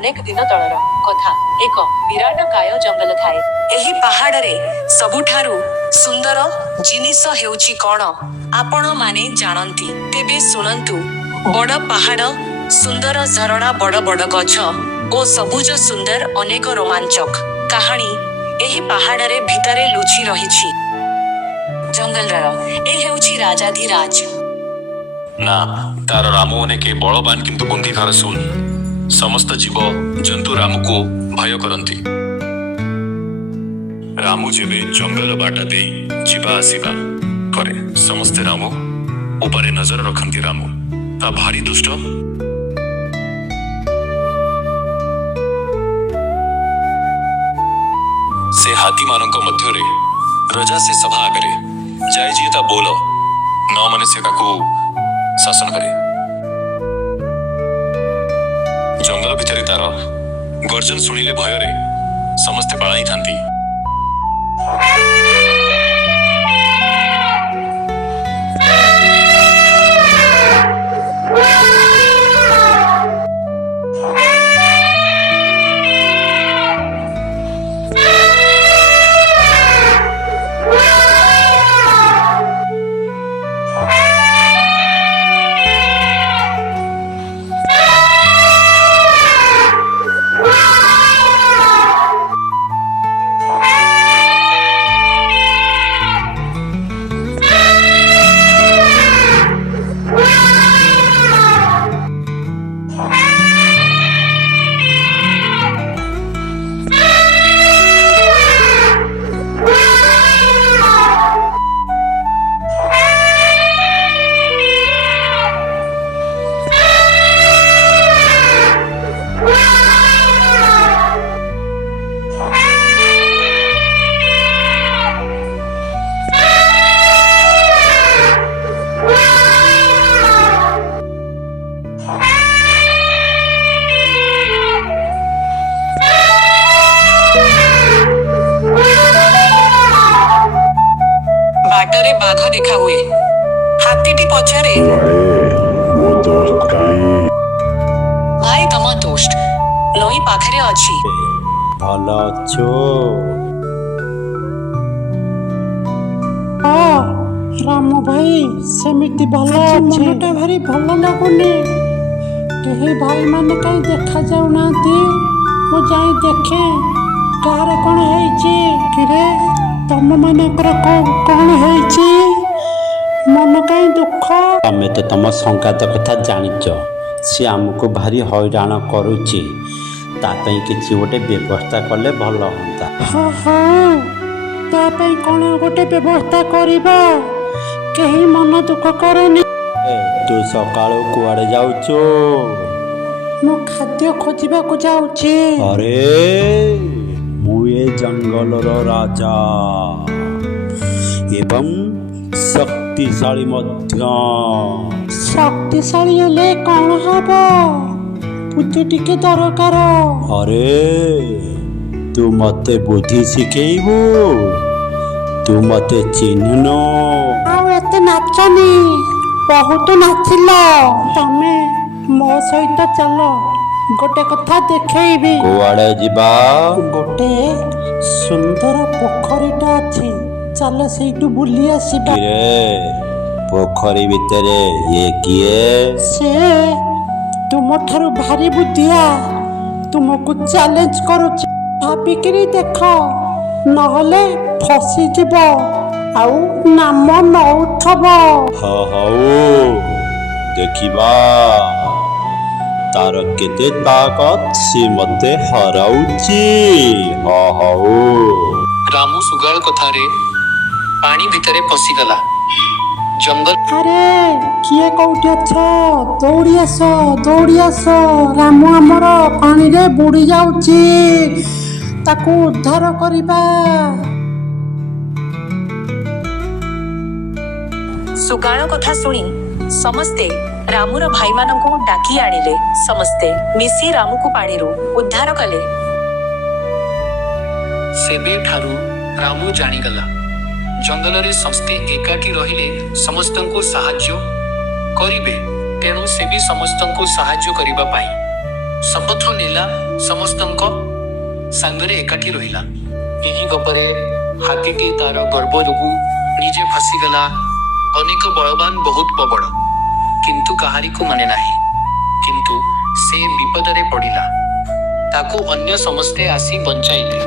अनेक दिन तलर कथा। एक विराट काय जंगल थाए। एही पहाड़े सबुठारु सुंदर जिनिस हेउची कौन आपण माने जानती तेबे सुनंतु। बड़ पहाड़, सुंदर झरणा, बड़ बड़ गछ ओ सबुज सुंदर अनेक रोमांचक कहानी एही पहाड़े भितरे लुचि रहिछि। जंगलर ए हेउछि राजाधिराज। ना तार रामु अनेके बलवान किंतु बुंदी घर सुन। समस्त जीव जंतु रामु को भय करती। रामु जेबे जंगल बाटा दे जीवा आसीबा करे समस्ते रामु ऊपर नजर रखती। रामु ता भारी दुष्ट। से हाथी मानक मध्यरे रजा से सभा आगे जाए जी ता बोल न माने से ताको शासन करे। जंगल भितर तार गर्जन शुणिले भୟରେ समस्ते पलाई थांती। बाटरे बाघ देखा हुए। हाथीटी पछारे भाई तम दोस्त नई पाखरे अछि। भल अछो? रामू भाई सेमिति भल अछि। मनटा भारी भल लागुनी। केही भाई माने कहीं देखा जाऊ नांती। मु जाई देखे कार कोन हेछि किरे। तम मानकर कौन है मन कहीं दुख? तमे तो तम संकात कथा जानिच। सी आमको भारी हैरान करुची। तापई किछि गोटे व्यवस्था कले भल होंता। हाँ हाँ तापई कौन गोटे व्यवस्था करिबा। केही मन दुख करनी। तू सकाळो कुआडे जाउचो? मो खाद्य खोजिबा को जाउची। अरे मुए जंगलर राजा एवं शक्तिशाली मध्य। शक्तिशाली हेले कौन हब? बुद्धि टिके दरकार। अरे तू मते बुद्धि शिखेबू? तू मते चिन्हनो? आउ एते नाचनी। बहुत नाचिल। तमे मो सहित चलो गोटे कथा देखेबी। कुआडे जिबा? गोटे सुंदर पोखरीटा अछि। चल सेठू बुली आसीबा। किरे पोखरी भितरे ये किए? से तुम ठारू भारी बुद्धिया। तुमको चैलेंज करूची। भाबिकिरी देख नहले फसी जीव आउ नाम न उठब। हौ देखिबा तार केते ताकत सी मते हराउची। हौ रामू सुगाल कथारे पानी भितरे पसिगला। जंगल अरे किए कौटी अछ? दौड़ी आस दौड़ी आस। रामू आमर पानी रे बुड़ी जाउची। ताकू उद्धार करिबा। सुगाण कथा सुनी समस्ते रामुर भाई मानकु डाकी आनिले। समस्ते मिसी रामु को पानीरू उद्धार कले। सेबे ठारू रामू जानिगला जंगल रे समस्ते एकाकी रहिले समस्तंको साहाय्य करिबे। तेणु से भी समस्तंको साहाय्य करिबा पाई ଶପଥ ନେଲା ସମସ୍ତଙ୍କ ସାଙ୍ଗରେ ଏକାଠି ରହିଲା। ଏହି ଗପରେ ହାତୀଟି ତାର ଗର୍ବ ଯୋଗୁଁ ନିଜେ ଫସିଗଲା। ଅନେକ ବଳବାନ ବହୁତ ପ୍ରବଳ, କିନ୍ତୁ କାହାରିକୁ ମାନେ ନାହିଁ। କିନ୍ତୁ ସେ ବିପଦରେ ପଡ଼ିଲା, ତାକୁ ଅନ୍ୟ ସମସ୍ତେ ଆସି ବଞ୍ଚାଇଲେ।